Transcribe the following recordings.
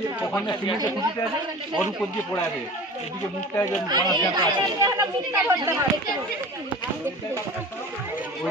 যে ওখানে সিমেন্টের খুঁটিতে আছে ওর পড়ে আছে। এদিকে মুখটা ওই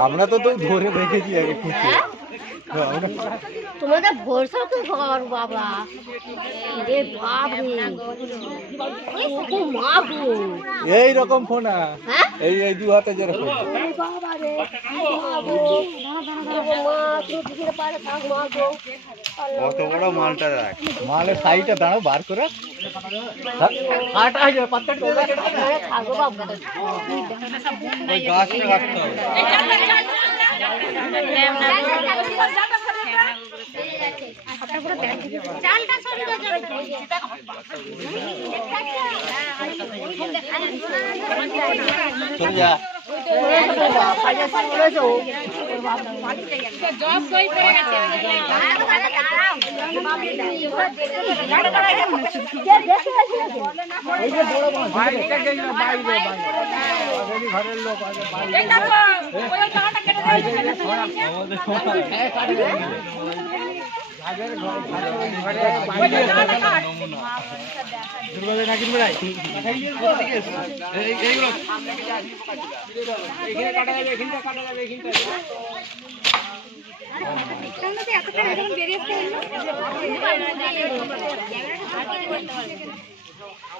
আমরা তো তো ধরে রেখেছি আগে। খুঁজে তোমাদের ভরসা তো ঘর বাবা। রে বাপ রে। মা গো। এই রকম ফোনা হ্যাঁ? এই এই দু হাতে যেরকম। বাবা রে কত বড় মালটা দেখ মালের সাইডটা দাঁড়াও বার করে। কাটা হয়ে যাবে পাত্তা টোলা আরে থাকো বাবা। ওই গাছটা কাটতে হবে যা ঘরের লোক আগে ও এক কোটি নেমে যাবে ওই মাছটা ধরে দাও মাছটা ধরে না যাবে হ্যাঁ টানা যাবে অন্য দিকে টান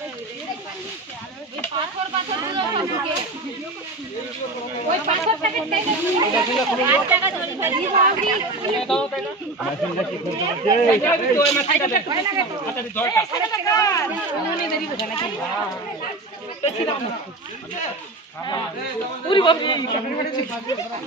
পারে বাবু সরা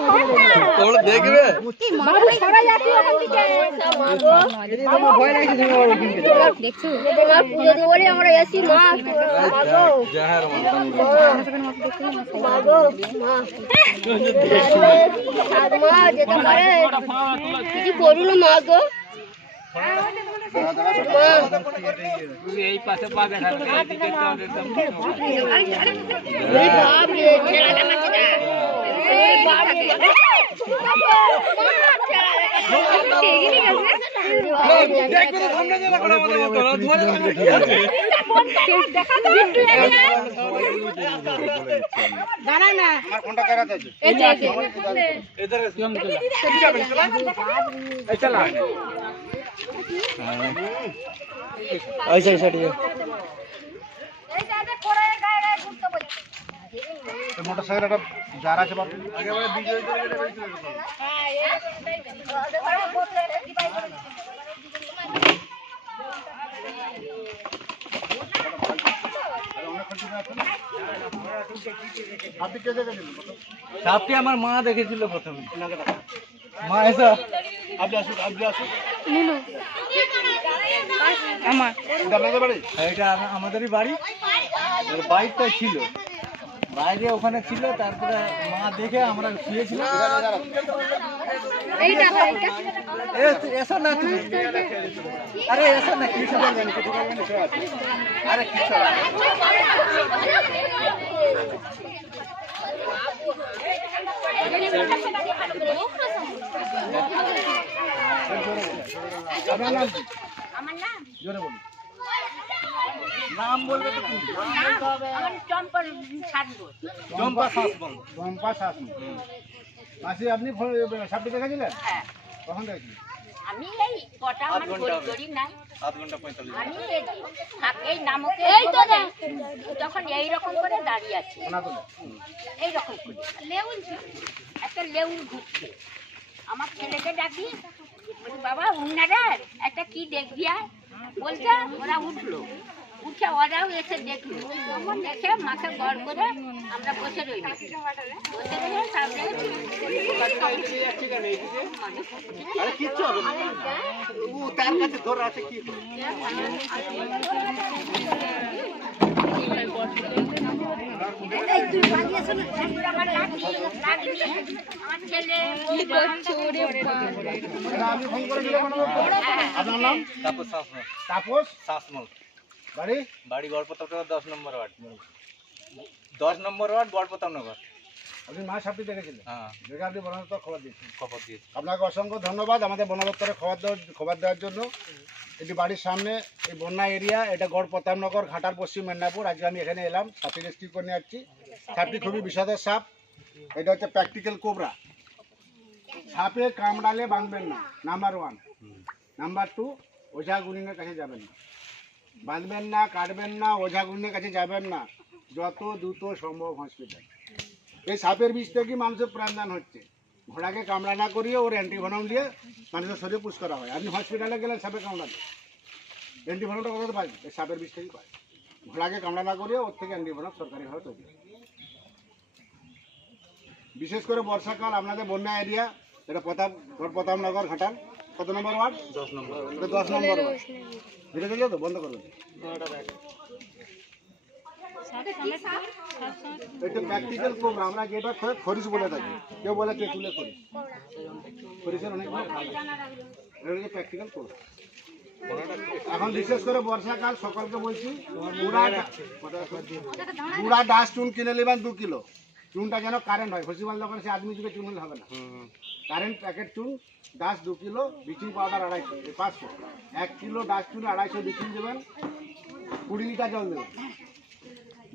তোমার কিছু করুন মা গো মা এই পাশে পা ছেড়া দেখাচ্ছে না আচ্ছা আচ্ছা ঠিক আছে। মোটরসাইকেল একটা যার আছে সাপটি আমার মা দেখেছিল প্রথমে। মা এসব আপনি আসুন আপনি আসুন। আমার। এটা আপনাদের বাড়ি? এটা আম- আমাদেরই বাড়ি। বাইকটা ছিল। বাইরে ওখানে ছিল তারপরে মা দেখে আমরা শুয়েছিলাম। এইটা এইটা এ- এসো না তুমি। আরে এসো না কিছু। আরে কিছু আপনার নাম জোরে বলুন। নাম বলবে তো তুমি চম্পা শ্বাস বল চম্পা শাসন মাসি আপনি সাপটি দেখেছিলেন? কখন দেখেছিলেন? আমি এই কটা আমার গড়ি গড়ি নাই। আধ ঘণ্টা পঁয়তাল্লিশ আমি এই থাক- নামকে এই তো তখন এই রকম করে দাঁড়িয়ে আছে। ওনা তো এই রকম করে। লেউল একটা লেউল ঘুরছে। আমার ছেলেকে ডাকি বলি বাবা উন্নারা একটা কি দেখবি আর বলছে ওরা উঠল উঠে ওরাও এসে দেখল দেখে মাকে গড় করে আমরা বসে রইলাম বসে রইলাম তারপরে আরে কিচ্ছু হবে না ও তার কাছে ধরে আছে কি আপনার নাম? তাপস বাড়ি? বাড়ি দশ নম্বর ওয়ার্ড। দশ নম্বর ওয়ার্ড আপনি মা সাপটি দেখেছিলেন? হ্যাঁ। দেখে আপনি বন দপ্তর খবর দিয়েছেন। খবর আপনাকে অসংখ্য ধন্যবাদ আমাদের বন দপ্তরে খবর দেওয়ার খবর দেওয়ার জন্য। এটি বাড়ির সামনে, এই বন্যা এরিয়া, এটা গড় প্রতাপনগর ঘাটার পশ্চিম মেদিনীপুর। আজকে আমি এখানে এলাম সাপটি রেস্কিউ করে নিয়ে যাচ্ছি সাপটি খুবই বিষাদের সাপ। এটা হচ্ছে প্র্যাকটিক্যাল কোবরা সাপে কামড়ালে বাঁধবেন না। নাম্বার ওয়ান নাম্বার টু ওঝা গুনিনের কাছে যাবেন না। বাঁধবেন না, কাটবেন না ওঝা গুনিনের কাছে যাবেন না। যত দ্রুত সম্ভব হসপিটাল এই সাপের বিষ থেকে মানুষের প্রাণদান হচ্ছে। ঘোড়াকে কামড়া না করিয়ে ওর অ্যান্টিভেনম দিয়ে মানুষের শরীরে পুষ করা হয়। আপনি হসপিটালে গেলে সাপে কামড়াবে অ্যান্টিভেনমটা কোথাতে পাই এই সাপের বিষ থেকে পাই ঘোড়াকে কামড়া না করিয়ে ওর থেকে অ্যান্টিভেনম সরকারিভাবে তৈরি বিশেষ করে বর্ষাকাল আপনাদের বন্যা এরিয়া এটা প্রতাপ প্রতাপনগর ঘাটাল। কত নম্বর ওয়ার্ড? দশ নম্বর। এটা দশ নম্বর ওয়ার্ড। ভিডিও দেখলে তো বন্ধ করবেন এটা প্র্যাকটিক্যাল প্রোগ্রাম আমরা যেটা খরিস বলে থাকি। কেউ বলে তেঁতুলে খরিস খরিসের অনেক এটা প্র্যাকটিক্যাল প্রোগ্রাম এখন বিশেষ করে বর্ষাকাল, সকলকে বলছি গুড়া ডাস চুন কিনে নেবেন দু কিলো। চুনটা যেন কারেন্ট হয়। ফসিবাল দোকানে সে আদমি যুগে চুন হবে না। কারেন্ট প্যাকেট চুন ডাস দু কিলো ব্লিচিং পাউডার আড়াইশো। পাঁচশো। এক কিলো ডাস চুন আড়াইশো ব্লিচিং দেবেন। কুড়ি লিটার জল দেবেন।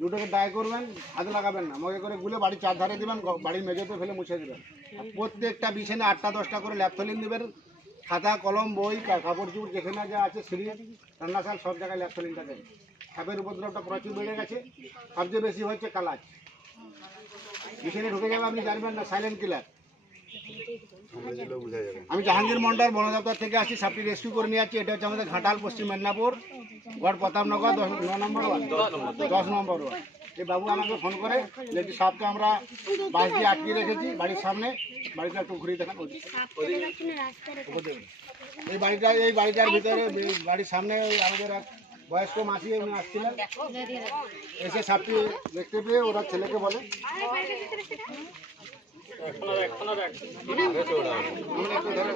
দুটোকে দায় করবেন হাত লাগাবেন না। মগে করে গুলে বাড়ির চার ধারে দেবেন বাড়ির মেঝেতে ফেলে মুছে দেবেন। প্রত্যেকটা বিছানে আটটা দশটা করে ল্যাপথলিন দেবেন। খাতা কলম বই কাপড় চুপড় যেখানে যা আছে সিঁড়ি রান্নাশাল সব জায়গায় ল্যাপথলিনটা দেন। সাপের উপদ্রবটা প্রচুর বেড়ে গেছে। সবচেয়ে বেশি হচ্ছে কালাজ বিছানে ঢুকে যাবে আপনি জানবেন না সাইলেন্ট কিলার আমি জাহাঙ্গীর মন্ডল বন দপ্তর থেকে আসছি সাপটি রেস্কিউ করে নিয়ে যাচ্ছি। এটা হচ্ছে আমাদের ঘাটাল পশ্চিম মেদিনীপুর। গড় প্রতাপনগর দশ ন নম্বর ওয়ার্ড। দশ নম্বর ওয়ার্ড। এই বাবু আমাকে ফোন করে লেডি সাপকে আমরা বাস দিয়ে আটকে রেখেছি বাড়ির সামনে। বাড়িটা একটু ঘুরিয়ে দেখান। এই বাড়িটা এই বাড়িটার ভিতরে বাড়ির সামনে ওই আমাদের বয়স্ক মাসি উনি আসছিলেন। এসে সাপটি দেখতে পেয়ে ওরা ছেলেকে বলে। আমরা একটু ধরে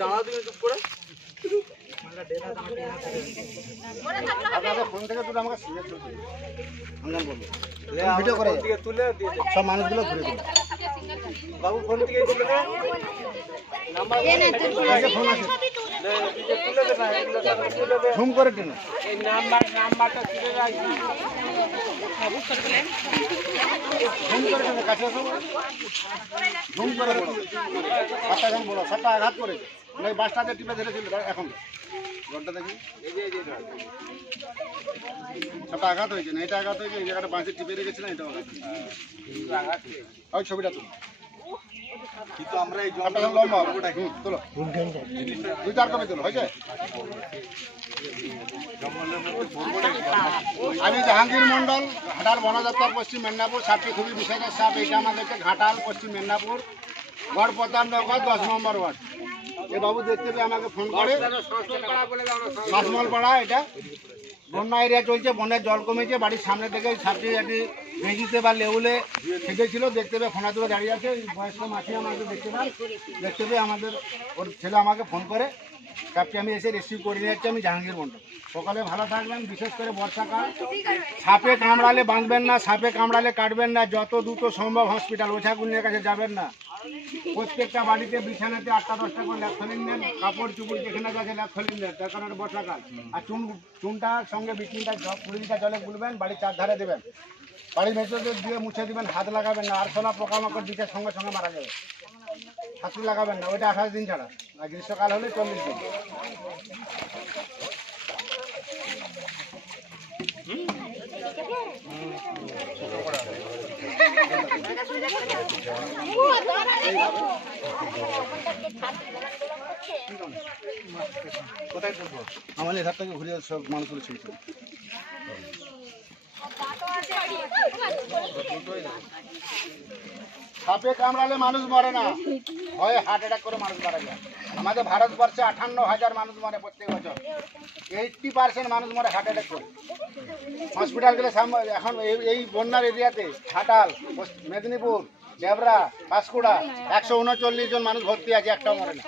দাঁড়া দিবে চুপ করে আপনাদের ফোন থেকে দুটো আমাকে সিলেক্ট করতে জান বলব ভিডিও করে তুলে। সব মানুষগুলো ঘুরে দিন বাবু ফোন থেকে তুলে। নাম্বার ফোন আছে ঝুম করে করে আসো ঝুম করে বলো সাতটা আঘাত করেছে এই বাসটাতে টিপে ধরেছিল এখন। দেখি। আঘাত হয়েছে না? এটা আঘাত হয়েছে এই জায়গাটা বাঁশে টিপে রেখেছে না? এটা আঘাত ওই ছবিটা তুলো। কিন্তু আমরা এই সাতটা লম্বা ওটা হুম তোলো। দুই চার কপি তোলো হয়েছে? আমি জাহাঙ্গীর মন্ডল ঘাটাল বনদপ্তর পশ্চিম মেদিনীপুর। সাতটি খুবই বিশেষ সাপ এটা আমাদের হচ্ছে ঘাটাল পশ্চিম মেদিনীপুর। গড় প্রতাপনগর দশ নম্বর ওয়ার্ড। এ বাবু দেখতে পেয়ে আমাকে ফোন করে। শাসমল পাড়া এটা। বন্যা এরিয়া চলছে বন্যার জল কমেছে বাড়ির সামনে থেকে ছাত্রী ছাত্রী একটি বা লেউলে খেটেছিল দেখতে পেয়ে ফোনা তুলে দাঁড়িয়ে আছে বয়স্ক মাসি আমাকে দেখতে পাই দেখতে পেয়ে আমাদের ওর ছেলে আমাকে ফোন করে। সাপটি আমি এসে রিসিভ করে নিয়ে যাচ্ছি, আমি জাহাঙ্গীর মন্ডল। সকালে ভালো থাকবেন, বিশেষ করে বর্ষাকাল। সাপে কামড়ালে বাঁধবেন না, সাপে কামড়ালে কাটবেন না, যত দ্রুত সম্ভব হসপিটাল ওঝাগুনের কাছে যাবেন না। প্রত্যেকটা বাড়িতে বিছানাতে আটটা দশটা করে ল্যাপথলিন নেন, কাপড় চুপড় যেখানে আছে ল্যাপথলিন নেন, তার কারণে বর্ষাকাল। আর চুন চুনটার সঙ্গে বিচিনটা কুড়ি লিটার জলে গুলবেন, বাড়ির চারধারে দেবেন। বাড়ির ভেতরে দিয়ে মুছে দিবেন, হাত লাগাবেন না আরশোলা পোকামাকড় দিতে সঙ্গে সঙ্গে মারা যাবে। হাত লাগাবেন না ওইটা আঠাশ দিন ছাড়া। আর গ্রীষ্মকাল হলে চল্লিশ দিন। কোথায় করব আমাদের এধার থেকে ঘুরে সব মানুষগুলো সাপে কামড়ালে মানুষ মরে না। ভয়ে হার্ট অ্যাটাক করে মানুষ মারা যায়। আমাদের ভারতবর্ষে আঠান্ন হাজার মানুষ মরে প্রত্যেক বছর। এইটটি পার্সেন্ট মানুষ মরে হার্ট অ্যাটাক করে। হসপিটাল গেলে এখন এই- বন্যার এরিয়াতে ঘাটাল মেদিনীপুর ডেবরা পাঁশকুড়া একশো উনচল্লিশ জন মানুষ ভর্তি আছে, একটাও মরে না।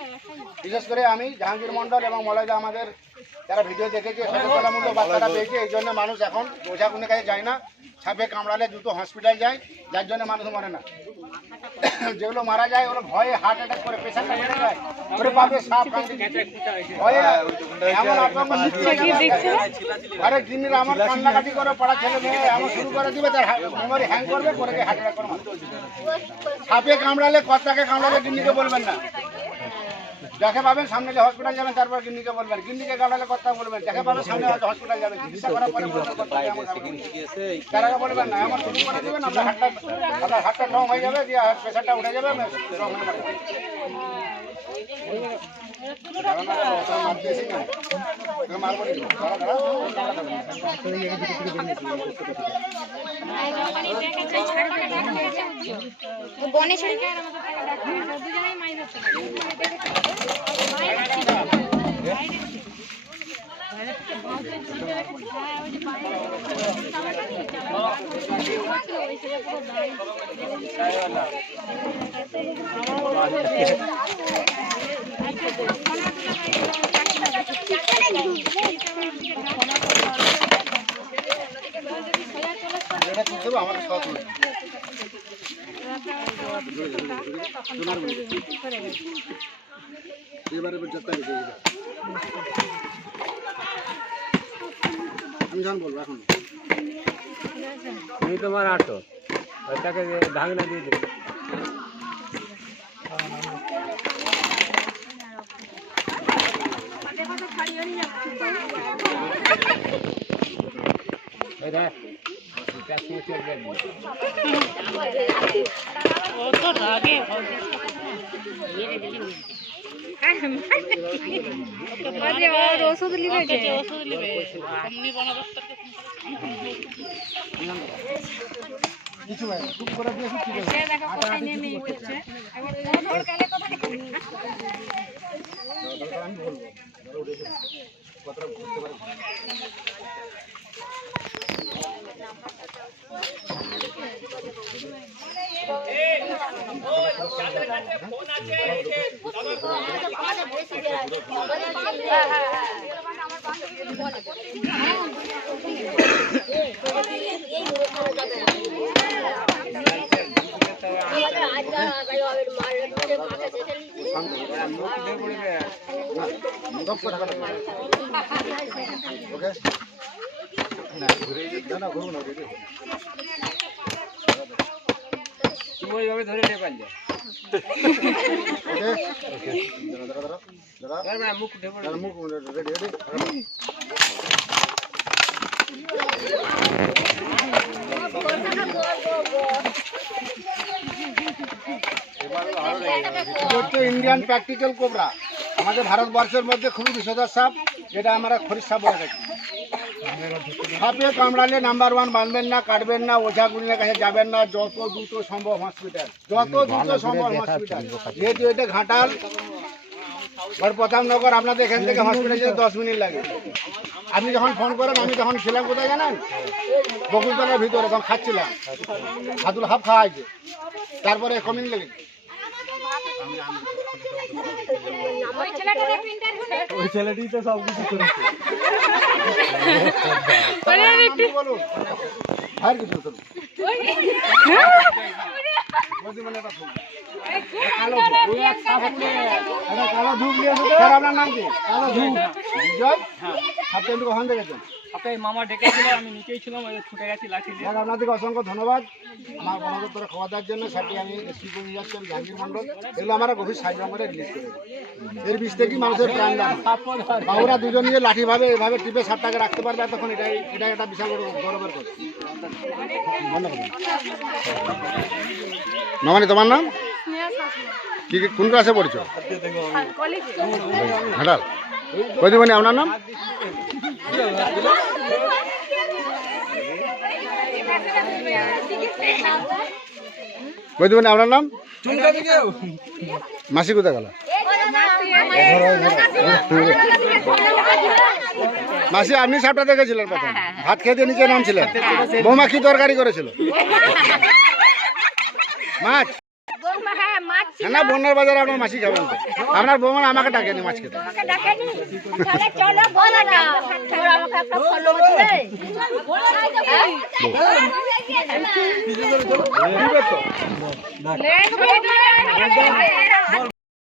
বিশেষ করে আমি জাহাঙ্গীর মন্ডল এবং মলয়দা আমাদের যারা ভিডিও দেখেছে, সচেতনামূলক বার্তাটা পেয়েছে, এই জন্য মানুষ এখন ওঝাগুনের কাছে যায় না। সাপে কামড়ালে দ্রুত হসপিটাল যায় যার জন্য মানুষ মরে না। যেগুলো মারা যায় ওরা ভয়ে হার্ট অ্যাটাক করে যায়। ওরে বাপরে সাপ ভয়ে এমন আরে জিনিস আমার কান্নাকাটি করে পাড়া ছেলে মেয়ে এমন শুরু করে দিবে তার মেমোরি হ্যাং করবে করে হার্ট অ্যাটাক করে সাপে কামড়ালে কর্তাকে কামড়ালে গিন্নিকে বলবেন না। যাকে পাবেন, সামনে হসপিটাল যাবেন, তারপর গিন্নিকে বলবেন গিন্নিকে গাড়ালে কথা বলবেন, দেখে পাবেন, সামনে হসপিটাল যাবেন চিকিৎসা করার পরে। তার আগে বলবেন, না, আমার শুরু করে দেবেন আপনার হাতটা আপনার হাতটা রং হয়ে যাবে, দিয়ে প্রেশারটা উঠে যাবে ডং হয়ে যাবে। মারতে এসে এবারে যাত্রা আমি যখন বলব এখন তুমি তোমার আটো। ওটাকে ঢাকনা দিয়ে দেবে দেখ, পৌঁছে যাবে। ওষুধ লিখেছে কিছু না। চুপ করে দিয়েছি ঠিক আছে হাঁটাহাঁটি কিছু করতে হবে না। দরকার আমি বলব কথাটা বুঝতে পারে শান্ত হও। না সব কথা কথা ওকে না ঘুরে না না ঘুরবো না ঘুরে তুমি ওইভাবে ধরে নিয়ে পারলে ওকে দাঁড়া দাঁড়া দাঁড়া দাঁড়া মুখ উঠে পড়ে দাঁড়া মুখ রেডি রেডি হচ্ছে ইন্ডিয়ান প্র্যাকটিক্যাল কোবরা আমাদের ভারতবর্ষের মধ্যে খুবই বিষধর সাপ যেটা আমরা খরিদ সাপ বলে থাকি। সাপে কামড়ালে নাম্বার ওয়ান বাঁধবেন না কাটবেন না ওঝা গুলিনের কাছে যাবেন না যত দ্রুত সম্ভব হসপিটাল যত দ্রুত সম্ভব হসপিটাল যেহেতু এটা ঘাটাল প্রতাপনগর আপনাদের এখান থেকে হসপিটাল যেতে দশ মিনিট লাগে। আপনি যখন ফোন করেন আমি তখন ছিলাম কোথায় জানেন? বকুলতলার ভিতরে তখন খাচ্ছিলাম। হাতুল হাফ খাওয়া হয়েছে তারপরে কমিং লেগেছে ওই ছেলেটি তো সব কিছু করেছে আর কিছু মানে শুনুন। কালো ধূপ। নিয়ে আপনার নাম কি? কালো ধূপ। বিজয়? একটু কখন দেখেছেন আপনাকে মামা ডেকেছিল আমি নিচেই ছিলাম ছুটে গেছি লাঠি দিয়ে। স্যার আপনাদেরকে অসংখ্য ধন্যবাদ। আমার বনদপ্তরে খাওয়া দেওয়ার জন্য আমি এসপি জাহাঙ্গীর মন্ডল এগুলো আমরা গভীর রিলিজ করে। এর বিষ মানুষের প্রাণ বাবুরা দুজন নিয়ে লাঠি ভাবে এভাবে টিপে সাপটাকে রাখতে পারবে তখন এটাই এটা একটা বিশাল বড় গৌরবের কথা নমানি তোমার নাম? কি কি- কোন ক্লাসে পড়ছো? ঘাটাল। কদিবনি আপনার নাম? কদিবনি আপনার নাম? মাসি কোথায় গেল? মাসি, আপনি সাপটা দেখেছিলেন প্রথম। ভাত খেয়ে দিয়ে নিচে নামছিলেন। বৌমা কি তরকারি করেছিল? মাছ। না, না বন্যার বাজারে আপনার মাসি খাবেন আপনার বৌমা আমাকে ডাকেনি মাছ খেতে? চলো